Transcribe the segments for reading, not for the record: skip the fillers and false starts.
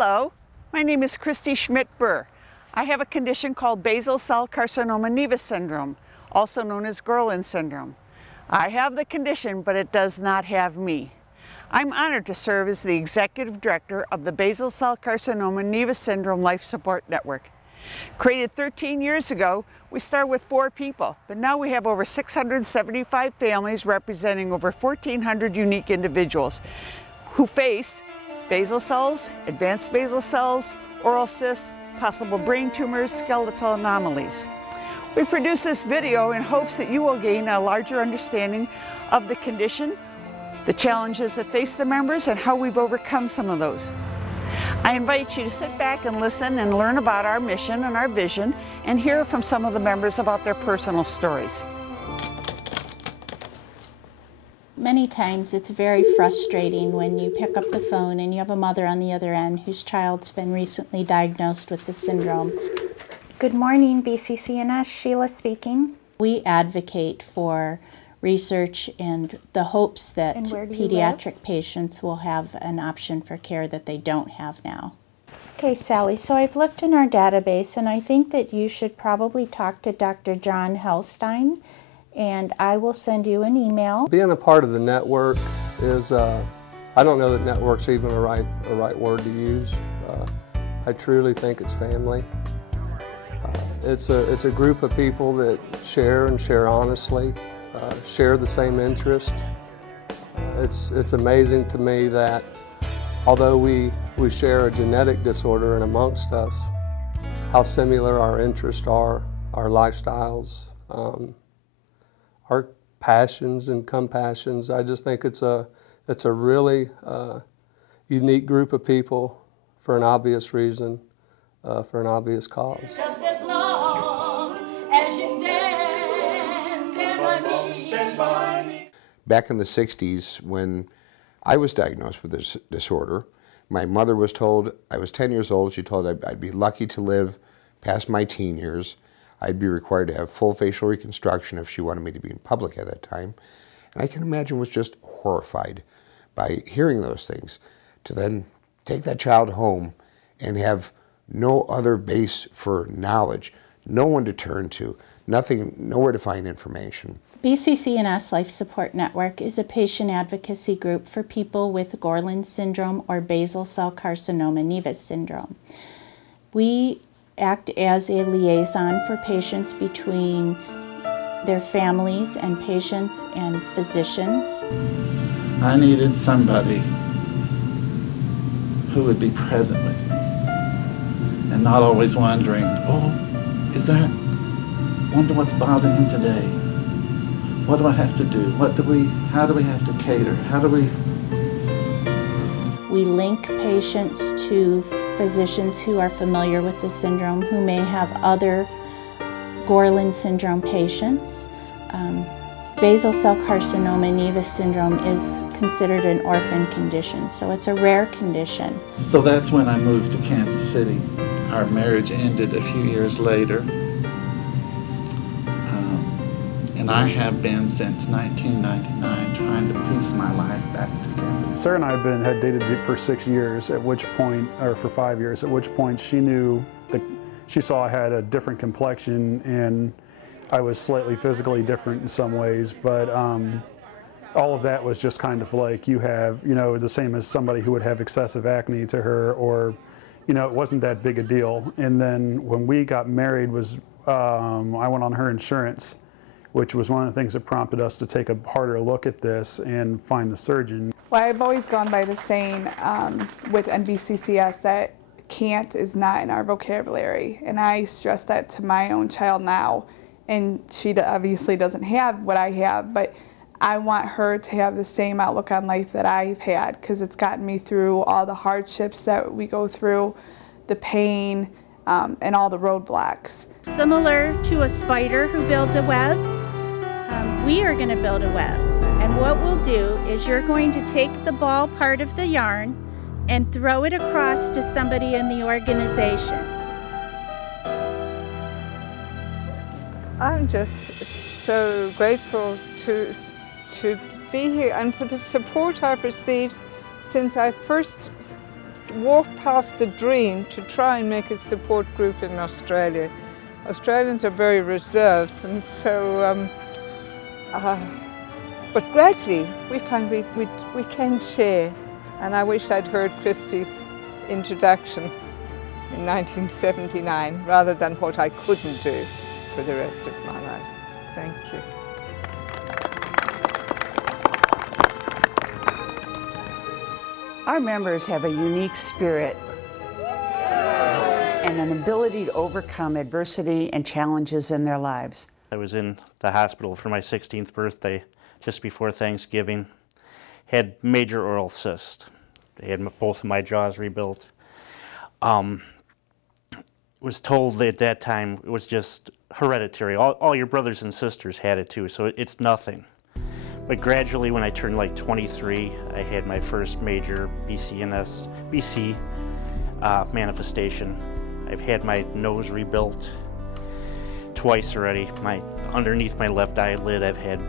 Hello, my name is Christy Schmidt-Burr. I have a condition called basal cell carcinoma nevus syndrome, also known as Gorlin syndrome. I have the condition, but it does not have me. I'm honored to serve as the Executive Director of the Basal Cell Carcinoma Nevus Syndrome Life Support Network. Created 13 years ago, we started with 4 people, but now we have over 675 families representing over 1,400 unique individuals who face basal cells, advanced basal cells, oral cysts, possible brain tumors, skeletal anomalies. We produce this video in hopes that you will gain a larger understanding of the condition, the challenges that face the members, and how we've overcome some of those. I invite you to sit back and listen and learn about our mission and our vision and hear from some of the members about their personal stories. Many times it's very frustrating when you pick up the phone and you have a mother on the other end whose child's been recently diagnosed with the syndrome. Good morning, Bccns. Sheila speaking. We advocate for research and the hopes that pediatric patients will have an option for care that they don't have now. Okay, Sally, so I've looked in our database and I think that you should probably talk to Dr. John Helstein, and I will send you an email. Being a part of the network is, I don't know that network's even a right word to use. I truly think it's family. It's a group of people that share honestly, share the same interest. It's amazing to me that although we share a genetic disorder in amongst us, how similar our interests are, our lifestyles, our passions and compassions. I just think it's a really unique group of people for an obvious reason, for an obvious cause. Just as long as you stand by me. Back in the 60s, when I was diagnosed with this disorder, my mother was told, I was 10 years old, she told I'd be lucky to live past my teen years. I'd be required to have full facial reconstruction if she wanted me to be in public at that time. And I can imagine was just horrified by hearing those things, to then take that child home and have no other base for knowledge, no one to turn to, nothing, nowhere to find information. Bccns Life Support Network is a patient advocacy group for people with Gorlin syndrome or basal cell carcinoma nevus syndrome. We act as a liaison for patients between their families and patients and physicians. I needed somebody who would be present with me and not always wondering, oh, is that? Wonder what's bothering him today? What do I have to do? How do we have to cater? How do we? We link patients to physicians who are familiar with the syndrome, who may have other Gorlin syndrome patients. Basal cell carcinoma nevus syndrome is considered an orphan condition, so it's a rare condition. So that's when I moved to Kansas City. Our marriage ended a few years later, and I have been since 1999 trying to piece my life back together. Sarah and I had dated for 6 years, at which point, or for 5 years, at which point she knew that she saw I had a different complexion and I was slightly physically different in some ways, but all of that was just kind of like you have, the same as somebody who would have excessive acne to her, or, it wasn't that big a deal. And then when we got married I went on her insurance, which was one of the things that prompted us to take a harder look at this and find the surgeon. Well, I've always gone by the saying with NBCCS that can't is not in our vocabulary, and I stress that to my own child now. And she obviously doesn't have what I have, but I want her to have the same outlook on life that I've had, because it's gotten me through all the hardships that we go through, the pain, and all the roadblocks. Similar to a spider who builds a web, we are going to build a web. And what we'll do is you're going to take the ball part of the yarn and throw it across to somebody in the organization. I'm just so grateful to be here and for the support I've received since I first walked past the dream to try and make a support group in Australia. Australians are very reserved, and so, but gradually we find we can share. And I wish I'd heard Christy's introduction in 1979 rather than what I couldn't do for the rest of my life. Thank you. Our members have a unique spirit and an ability to overcome adversity and challenges in their lives. I was in the hospital for my 16th birthday just before Thanksgiving. Had major oral cyst. They had both of my jaws rebuilt. Was told at that time it was just hereditary. All your brothers and sisters had it too, so it's nothing. But gradually, when I turned like 23, I had my first major BC manifestation. I've had my nose rebuilt twice already. Underneath my left eyelid, I've had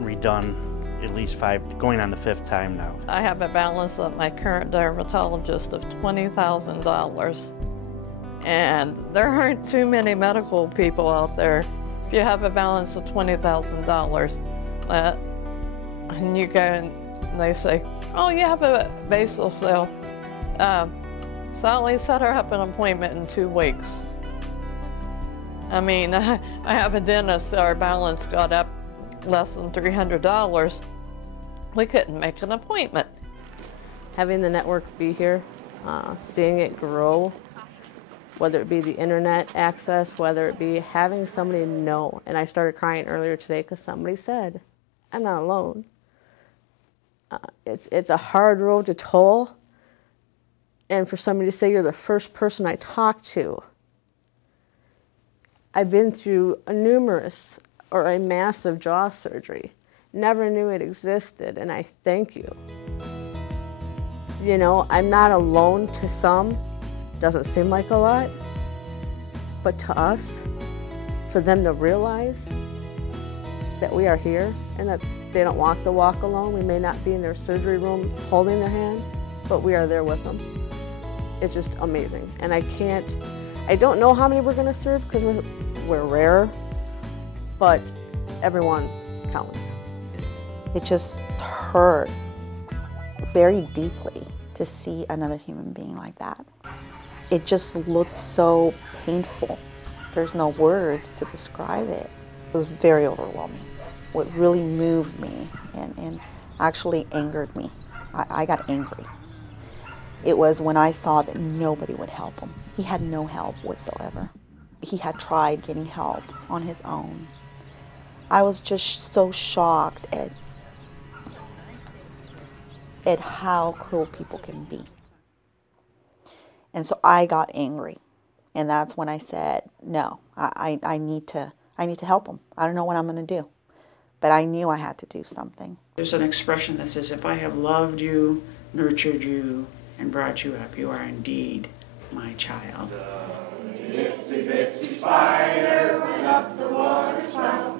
redone at least 5, going on the 5th time now. I have a balance at my current dermatologist of $20,000. And there aren't too many medical people out there. If you have a balance of $20,000, and you go and they say, oh, you have a basal cell. Sally, set her up an appointment in 2 weeks. I mean, I have a dentist, our balance got up less than $300. We couldn't make an appointment. Having the network be here, seeing it grow, whether it be the internet access, whether it be having somebody know. And I started crying earlier today because somebody said, I'm not alone. It's a hard road to toll. And for somebody to say you're the first person I talked to. I've been through a massive jaw surgery. Never knew it existed, and I thank you. You know, I'm not alone to some. Doesn't seem like a lot, but to us, for them to realize that we are here and that they don't walk the walk alone. We may not be in their surgery room holding their hand, but we are there with them. It's just amazing. And I don't know how many we're gonna serve because we're rare, but everyone counts. It just hurt very deeply to see another human being like that. It just looked so painful. There's no words to describe it. It was very overwhelming. What really moved me and actually angered me, I got angry. It was when I saw that nobody would help him. He had no help whatsoever. He had tried getting help on his own. I was just so shocked at how cruel people can be. And so I got angry. And that's when I said, no, I need to help him. I don't know what I'm going to do. But I knew I had to do something. There's an expression that says, if I have loved you, nurtured you, and brought you up, you are indeed my child. Itsy bitsy spider went up the water spout.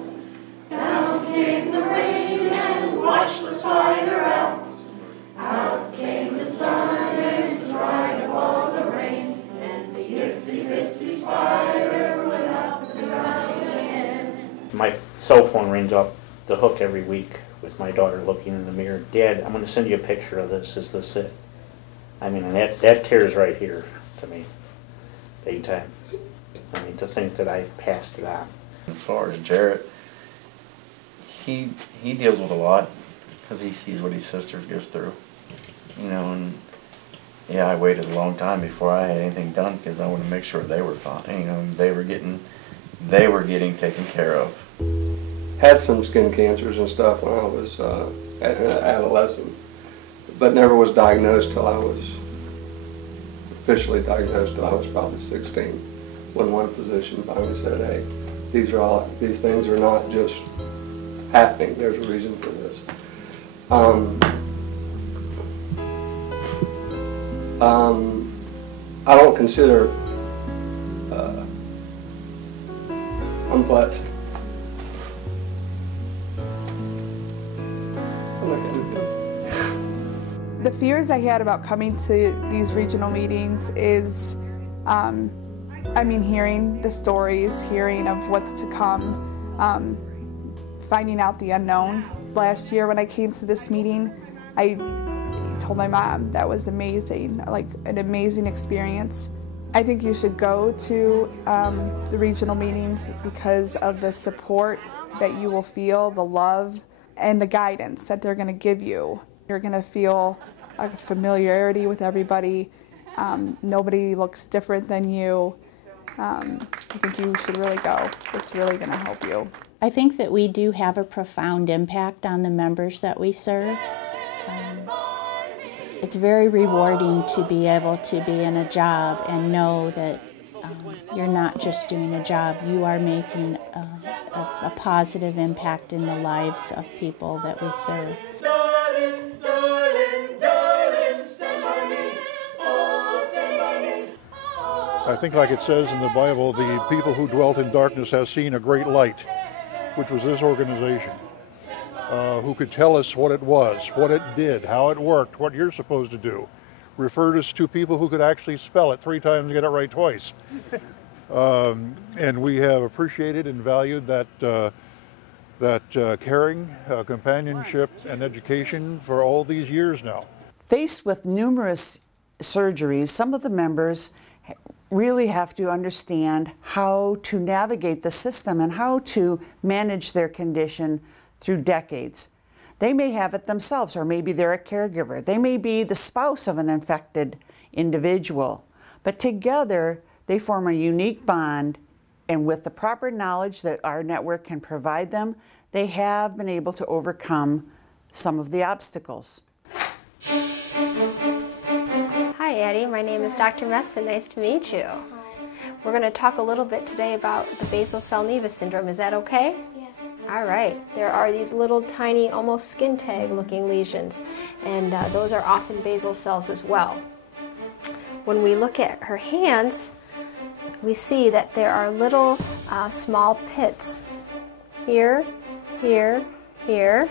Down came the rain and washed the spider out. Out came the sun and dried up all the rain. And the itsy bitsy spider went up the spout again. My cell phone rings off the hook every week with my daughter looking in the mirror. Dad, I'm going to send you a picture of this. Is this it? I mean, and that tears right here to me, big time. I mean, to think that I passed it on. As far as Jarrett, he deals with a lot because he sees what his sister goes through, you know. And yeah, I waited a long time before I had anything done because I wanted to make sure they were fine. You know, they were getting taken care of. Had some skin cancers and stuff when I was an adolescent, but never was diagnosed till I was officially diagnosed till I was probably 16, when one physician finally said, hey, these things are not just happening, there's a reason for this. I don't consider I'm blessed. The fears I had about coming to these regional meetings is, hearing the stories, hearing of what's to come, finding out the unknown. Last year when I came to this meeting, I told my mom that was amazing, like an amazing experience. I think you should go to the regional meetings because of the support that you will feel, the love, and the guidance that they're going to give you. You're going to feel a familiarity with everybody. Nobody looks different than you. I think you should really go. It's really going to help you. I think that we do have a profound impact on the members that we serve. It's very rewarding to be able to be in a job and know that you're not just doing a job, you are making a positive impact in the lives of people that we serve. Darling, darling, darling, stand by me. Oh, stand by me. I think, like it says in the Bible, the people who dwelt in darkness have seen a great light, which was this organization, who could tell us what it was, what it did, how it worked, what you're supposed to do. Referred us to people who could actually spell it 3 times and get it right twice. And we have appreciated and valued that caring, companionship, and education for all these years now. Faced with numerous surgeries, some of the members really have to understand how to navigate the system and how to manage their condition through decades. They may have it themselves, or maybe they're a caregiver. They may be the spouse of an infected individual. But together, they form a unique bond, and with the proper knowledge that our network can provide them, they have been able to overcome some of the obstacles. Hi Addie, my name is Dr. Mesfin. Nice to meet you. We're going to talk a little bit today about the basal cell nevus syndrome. Is that okay? Yeah. All right. There are these little tiny, almost skin tag looking lesions, and those are often basal cells as well. When we look at her hands, we see that there are little small pits here, here, here,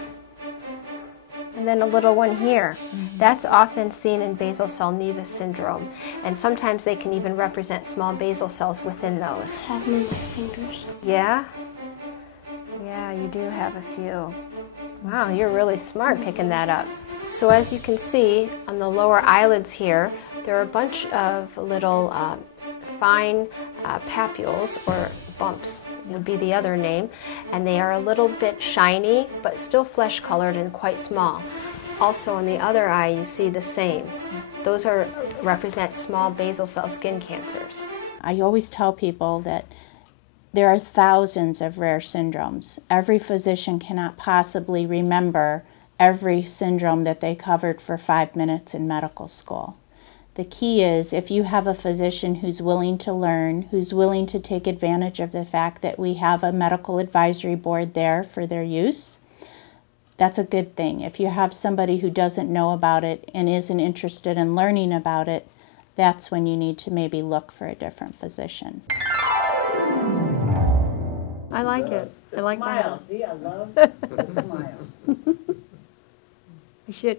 and then a little one here. That's often seen in basal cell nevus syndrome, and sometimes they can even represent small basal cells within those. I have them in my fingers. Yeah? Yeah, you do have a few. Wow, you're really smart picking that up. So as you can see on the lower eyelids here, there are a bunch of little fine papules, or bumps would be the other name, and they are a little bit shiny but still flesh colored and quite small. Also on the other eye you see the same. Those represent small basal cell skin cancers. I always tell people that there are thousands of rare syndromes. Every physician cannot possibly remember every syndrome that they covered for 5 minutes in medical school. The key is, if you have a physician who's willing to learn, who's willing to take advantage of the fact that we have a medical advisory board there for their use, that's a good thing. If you have somebody who doesn't know about it and isn't interested in learning about it, that's when you need to maybe look for a different physician. I like it. I like smile. that. See, I love the smile.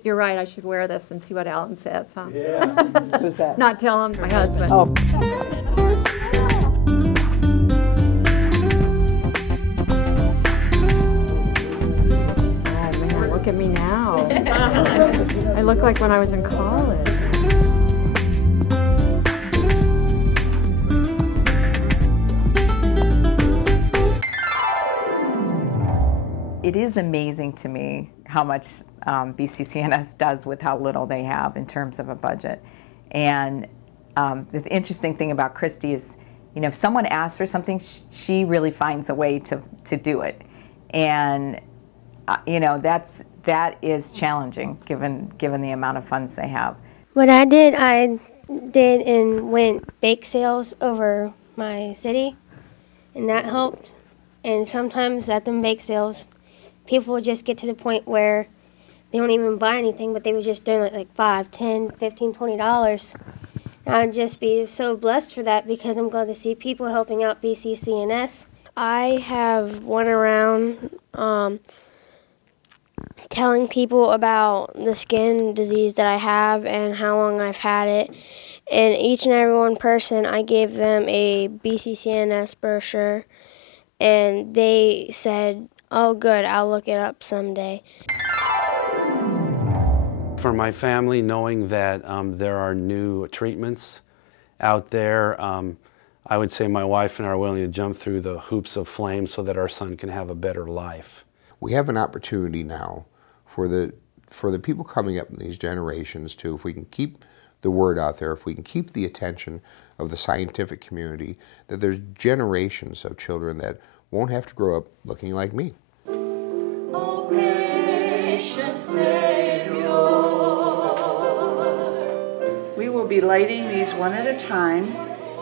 You're right, I should wear this and see what Alan says, huh? Yeah. Who's that? Not tell him, my husband. Oh. Oh man, look at me now. I look like when I was in college. It is amazing to me how much BCCNS does with how little they have in terms of a budget. And the interesting thing about Christy is, you know, if someone asks for something, she really finds a way to do it. And, you know, that is challenging given the amount of funds they have. What I did and went bake sales over my city, and that helped. And sometimes at them bake sales, people would just get to the point where they don't even buy anything, but they would just donate like $5, $10, $15, $20. And I'd just be so blessed for that because I'm glad to see people helping out BCCNS. I have went around telling people about the skin disease that I have and how long I've had it. And each and every one person, I gave them a BCCNS brochure, and they said, "Oh, good, I'll look it up someday." For my family, knowing that there are new treatments out there, I would say my wife and I are willing to jump through the hoops of flame so that our son can have a better life. We have an opportunity now for the people coming up in these generations to, if we can keep the word out there, if we can keep the attention of the scientific community, that there's generations of children that won't have to grow up looking like me. Oh, patient Savior. We will be lighting these one at a time,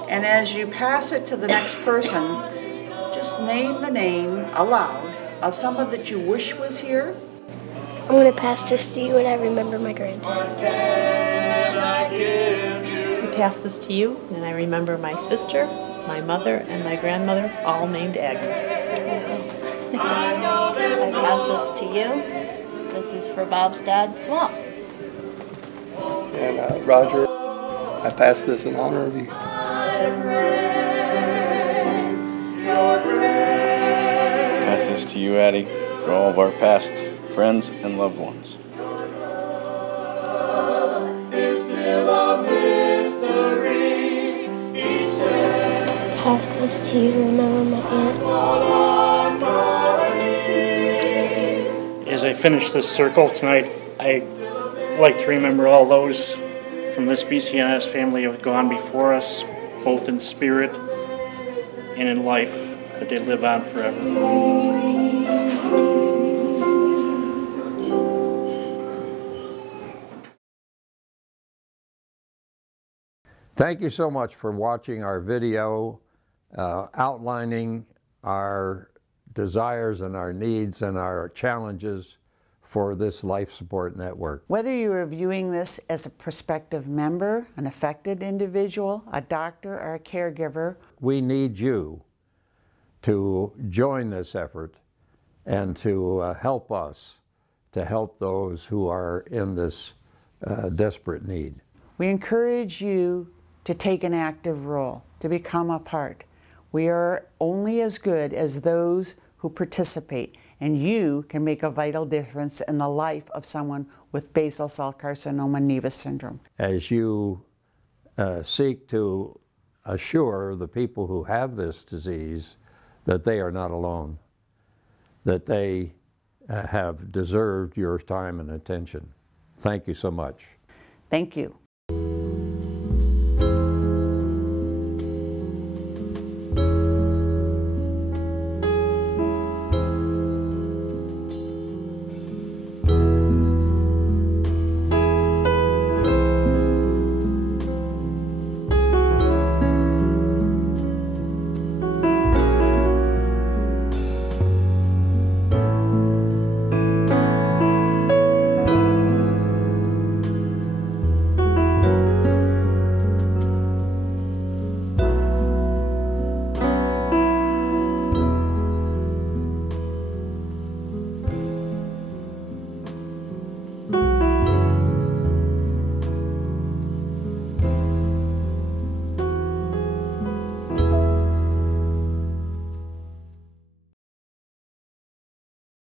and as you pass it to the next person, just name the name aloud of someone that you wish was here. I'm going to pass this to you, and I remember my granddad. I pass this to you, and I remember my sister, my mother, and my grandmother, all named Agnes. I pass this to you. This is for Bob's dad, Swamp. And Roger, I pass this in honor of you. Pass this to you, Addie, for all of our past friends and loved ones. Pass this to you to remember my aunt. As I finish this circle tonight, I like to remember all those from this BCNS family who have gone before us, both in spirit and in life, that they live on forever. Thank you so much for watching our video outlining our desires and our needs and our challenges for this life support network. Whether you are viewing this as a prospective member, an affected individual, a doctor, or a caregiver, we need you to join this effort and to help us to help those who are in this desperate need. we encourage you to take an active role, to become a part. We are only as good as those who participate, and you can make a vital difference in the life of someone with basal cell carcinoma Nevus syndrome. As you seek to assure the people who have this disease that they are not alone, that they have deserved your time and attention. Thank you so much. Thank you.